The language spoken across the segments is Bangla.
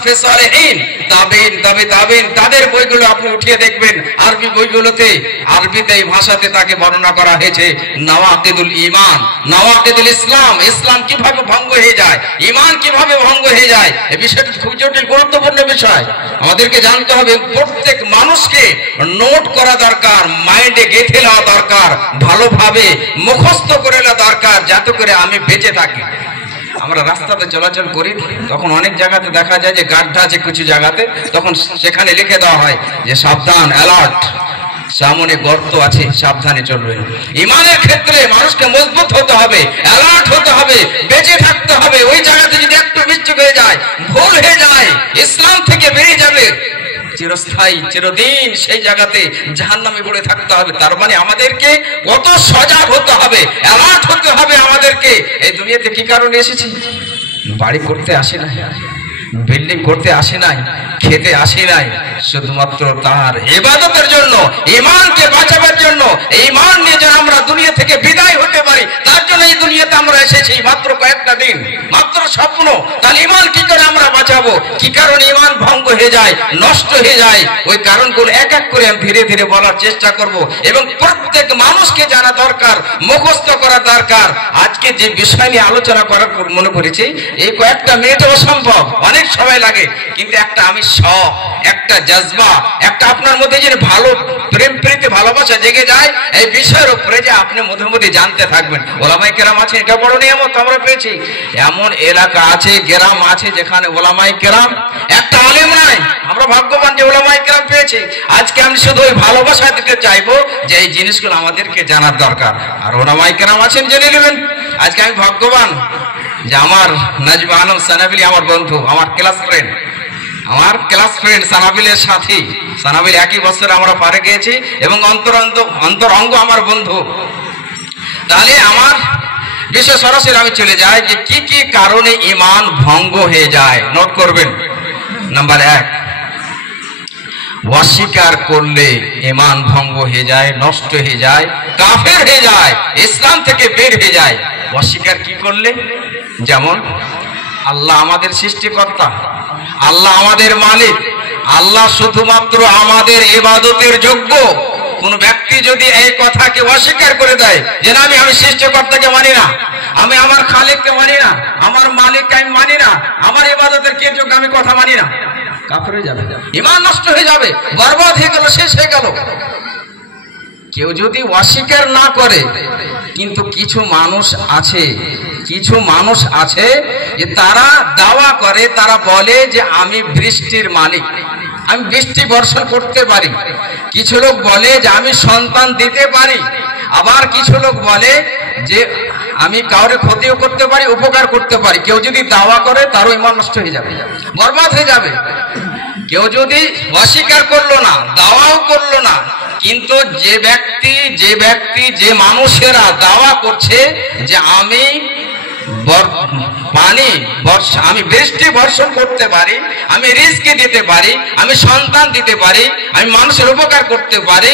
সালাফে সালেহিন, তাবিন, তাবিন, তাদের বইগুলো আপনি উঠিয়ে দেখবেন, আরবি বইগুলোতে, আরবিতে এই ভাষাতে তাকে বর্ণনা করা হয়েছে নওয়াকিদুল ঈমান, নওয়াকিদুল ইসলাম, ইসলাম কিভাবে ভঙ্গ হয়ে যায়, ঈমান কিভাবে ভঙ্গ হয়ে যায়। এই বিষয়টা খুব জটিল, গুরুত্বপূর্ণ বিষয়, আমাদেরকে জানতে হবে। প্রত্যেক মানুষকে নোট করা দরকার, মাইন্ডে গেঁথে নেওয়া দরকার, ভালোভাবে মুখস্থ করে নেওয়া দরকার, যাতে করে আমি বেঁচে থাকি। আমরা রাস্তাতে চলাচল করি, তখন অনেক জায়গাতে দেখা যায় যে গাড্ডা আছে কিছু জায়গাতে, তখন সেখানে লিখে দেওয়া হয় যে সাবধান, অ্যালার্ট, সামনে গর্ত আছে, সাবধানে চলবেন। ঈমানের ক্ষেত্রে মানুষকে মজবুত হতে হবে, অ্যালার্ট হতে হবে, বেঁচে থাকতে হবে। ওই জায়গাতে যদি একটু মিস্টেক হয়ে যায়, ভুল হয়ে যায়, ইসলাম থেকে বেরিয়ে যাবে, চিরস্থায়ী, চিরদিন সেই জায়গাতে জাহান্নামে পড়ে থাকতে হবে। তার মানে আমাদেরকে কত সজাগ হতে হবে, অ্যালার্ট হতে হবে আমাদেরকে। এই দুনিয়াতে কি কারণে এসেছি? বাড়ি করতে আসে না, বিল্ডিং করতে আসে নাই, খেতে আসে নাই, শুধুমাত্র তার ইবাদতের জন্য, ঈমানকে বাঁচাবার জন্য, ঈমান নিয়ে যেন আমরা দুনিয়া থেকে বিদায় হতে পারি, তার জন্য এই দুনিয়াতে আমরা এসেছি। মাত্র কয়েকটা দিন, মাত্র স্বপ্ন। তাহলে ঈমান কি করে আমরা বাঁচাবো? কি কারণে ঈমান ভঙ্গ হয়ে যায়, নষ্ট হয়ে যায়, ওই কারণগুলো এক এক করে আমি ধীরে ধীরে বলার চেষ্টা করব। এবং প্রত্যেক মানুষকে জানা দরকার, মুখস্থ করা দরকার। আজকে যে বিষয় নিয়ে আলোচনা করার মনে করেছি, এই কয়েকটা মিনিটে অসম্ভব, অনেক সময় লাগে, কিন্তু একটা আমি শখ, একটা জজবা, একটা আপনার মধ্যে যে ভালো প্রেম প্রীতি ভালোবাসা জেগে যায় এই বিষয়ের উপরে, যে আপনি মধ্যে মধ্যে জানতে থাকবেন। ওলামায়ে কেরাম আছে, এটা বড় নিয়ামত আমরা পেয়েছি। এমন এলাকা আছে, গ্রাম আছে, যেখানে ওলামায়ে কেরাম একটা আলেম নাই। আমরা ভাগ্যবান যে ওলামায়ে কেরাম পেয়েছি। আজকে আমি শুধু ওই ভালোবাসা দিতে চাইবো যে এই জিনিসগুলো আমাদেরকে জানার দরকার, আর ওলামায়ে কেরাম আছেন, জেনে নেবেন। আজকে আমি ভাগ্যবান যে আমার নাজমা আলম সানাবিলি আমার বন্ধু, আমার ক্লাস ফ্রেন্ড সানাবিলের সাথী, সানাবিল একই বছরে আমরা পারে গিয়েছি, এবং অন্তরঙ্গ আমার বন্ধু। তাহলে আমার বিষয় সরাসরি আমি চলে যাই যে কি কি কারণে ঈমান ভঙ্গ হয়ে যায়। নোট করবেন। নাম্বার 1, অস্বীকার করলে ঈমান ভঙ্গ হয়ে যায়, নষ্ট হয়ে যায়, কাফের হয়ে যায়, ইসলাম থেকে বের হয়ে যায়। অস্বীকার কি করলে? যেমন আল্লাহ আমাদের সৃষ্টিকর্তা, আল্লাহ আমাদের মালিক, আল্লাহ শুধুমাত্র আমাদের ইবাদতের যোগ্য। কোন ব্যক্তি যদি এই কথাকে অস্বীকার করে দেয় যে না, আমি সৃষ্টিকর্তাকে মানি না, আমি আমার খালিককে মানি না, আমার মালিককে আমি মানি না, আমার ইবাদতের কে যোগ্য, আমি কথা মানি না, কাফের হয়ে যাবে, ঈমান নষ্ট হয়ে যাবে, বরবাদ হয়ে গেল, শেষ হয়ে গেল। কেউ যদি অস্বীকার না করে, কিন্তু কিছু মানুষ আছে যে তারা দাওয়া করে, তারা বলে যে আমি বৃষ্টির মালিক, আমি বৃষ্টি বর্ষণ করতে পারি। কিছু লোক বলে যে আমি সন্তান দিতে পারি। আবার কিছু লোক বলে যে আমি কাউরে ক্ষতিও করতে পারি, উপকার করতে পারি। কেউ যদি দাওয়া করে, তারও ঈমান নষ্ট হয়ে যাবে, বরবাদ হয়ে যাবে। কেউ যদি অস্বীকার করলো না, দাওয়াও করলো না, কিন্তু যে মানুষেরা দাওয়া করছে যে আমি আমি বৃষ্টি বর্ষণ করতে পারি, আমি রিজক দিতে পারি, আমি সন্তান দিতে পারি, আমি মানুষের উপকার করতে পারি,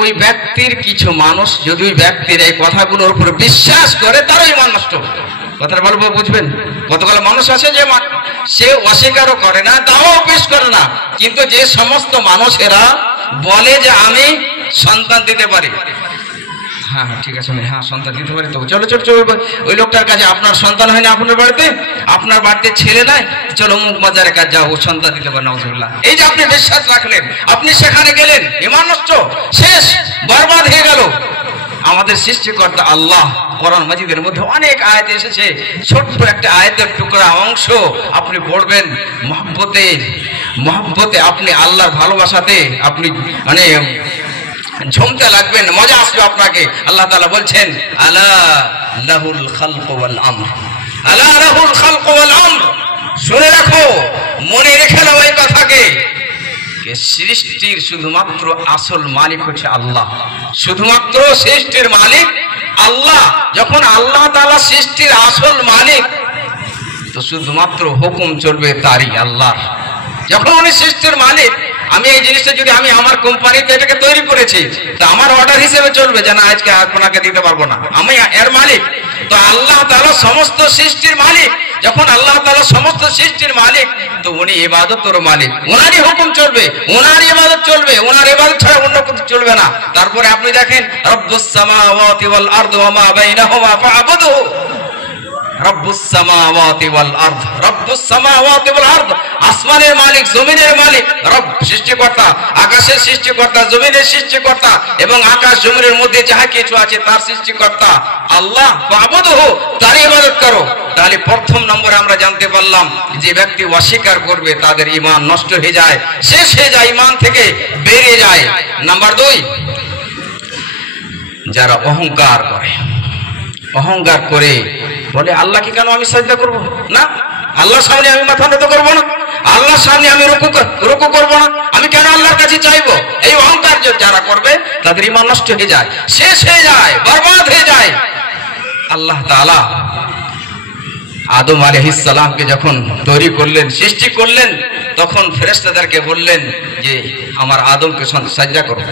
ওই ব্যক্তির কিছু মানুষ যদি ওই ব্যক্তির এই কথাগুলোর উপর বিশ্বাস করে, তারও ঈমান নষ্ট হবে। কথাটা বলবো, বুঝবেন? কতগুলো মানুষ আছে যে সে অস্বীকারও করে না, দাওয়াও পেশ করে না, কিন্তু যে সমস্ত মানুষেরা বলে যে আমি সন্তান দিতে পারি, হ্যাঁ ঠিক আছে, হ্যাঁ সন্তান দিতে পারি, তো চলো ওই লোকটার কাছে, আপনার সন্তান হয় না আপনার বাড়িতে ছেলে নাই, চলো মুখ বাজারের কাছে যাও, সন্তান দিতে পারে, নাউজুবিল্লাহ। এই যে আপনি বিশ্বাস রাখলেন, আপনি সেখানে গেলেন, ঈমান নষ্ট, শেষ, বরবাদ হয়ে গেল। আমাদের সৃষ্টিকর্তা আল্লাহ কোরআন মাজিদের মধ্যে অনেক আয়াত এসেছে, ছোট্ট একটা আয়াতের টুকরা অংশ আপনি পড়বেন, মহব্বতে আপনি আল্লাহর ভালোবাসাতে আপনি মানে ঝুমতে লাগবেন, মজা আসবে আপনাকে। আল্লাহ তাআলা বলছেন আলা লাহুল খালকু ওয়াল আমর, আলা লাহুল খালকু ওয়াল আমর। শুনে রাখো, মনে রেখে নাও এই কথাকে, সৃষ্টির শুধুমাত্র আসল মালিক হচ্ছে আল্লাহ, শুধুমাত্র সৃষ্টির মালিক আল্লাহ। যখন আল্লাহ তাআলা সৃষ্টির আসল মালিক, তো শুধুমাত্র হুকুম চলবে তারই, আল্লাহর। যখন উনি সৃষ্টির মালিক, আমি এই জিনিসটা যদি আমি আমার কোম্পানিতে এটাকে তৈরি করেছি, তো আমার অর্ডার হিসেবে চলবে যে না, আজকে আপনাকে দিতে পারবো না, আমি এর মালিক। তো আল্লাহ তাআলা সমস্ত সৃষ্টির মালিক, যখন আল্লাহ তাআলা সমস্ত সৃষ্টির মালিক, তো উনি ইবাদতের মালিক, ওনারই হুকুম চলবে, ওনার ইবাদত চলবে, ওনার ইবাদত ছাড়া অন্য কিছু চলবে না। তারপরে আপনি দেখেন রব্বুস সামাওয়াতি ওয়াল আরদি ওয়া মা বাইনাহুমা ফা'বুদহু, রব্বুস সামাওয়াতি ওয়াল আরদ, রব্বুস সামাওয়াতি ওয়াল আরদ, আসমানের মালিক, জমিনের মালিক, রব সৃষ্টিকর্তা, আকাশের সৃষ্টিকর্তা, জমিনের সৃষ্টিকর্তা এবং আকাশ জমিনের মধ্যে যাহা কিছু আছে তার সৃষ্টিকর্তা আল্লাহ। ফা'বুদহু, তার ইবাদত করো। তাহলে প্রথম নম্বরে আমরা জানতে পারলাম যে ব্যক্তি অস্বীকার করবে তাদের ঈমান নষ্ট হয়ে যায়, শেষ হয়ে যায়, ঈমান থেকে বেরিয়ে যায়। নাম্বার 2, যারা অহংকার করে, অহংকার করে বলে আল্লাহকে কেন আমি সাজদা করব না, আল্লাহর সামনে আমি মাথা নত করব না, আল্লাহর সামনে আমি রুকু করব না, আমি কেন আল্লাহর কাছে চাইবো। এই অহংকার যারা করবে তাদের ঈমান নষ্ট হয়ে যায়, শেষ হয়ে যায়, বরবাদ হয়ে যায়। আল্লাহ তাআলা আদম আলাইহিস সালামকে যখন তৈরি করলেন, সৃষ্টি করলেন, তখন ফেরেশতাদেরকে বললেন যে আমার আদমকে সাজদা করো,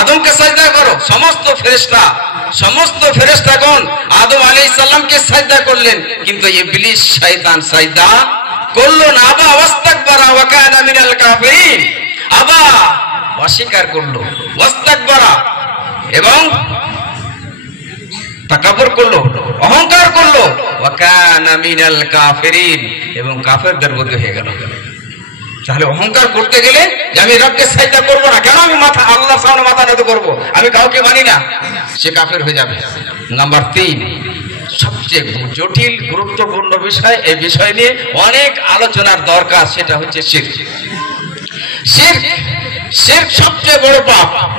আদমকে সাজদা করো। সমস্ত ফেরেশতাগণ আদম আলাইহিস সালামকে সাজদা করলেন, কিন্তু ইবলিস শয়তান সাজদা করলো না। আবা ওয়াস্তাকবারা ওয়া কানা মিনাল কাফিরিন, আবা অস্বীকার করলো, ওয়াস্তাকবারা এবং তাকাব্বুর করলো, অহংকার করলো, ওয়া কানা মিনাল কাফিরিন, এবং কাফেরদের মধ্যে হয়ে গেল। তাহলে অহংকার করতে গেলে যে আমি রবকে সাজদা করব না, কেন আমি মাথা আল্লাহর সামনে মাথা নত করব, আমি কাউকে মানি না, সে কাফের হয়ে যাবে। নাম্বার 3, সবচেয়ে জটিল গুরুত্বপূর্ণ বিষয়, এই বিষয় নিয়ে অনেক আলোচনার দরকার, সেটা হচ্ছে শিরক। শিরক সবচেয়ে বড় পাপ।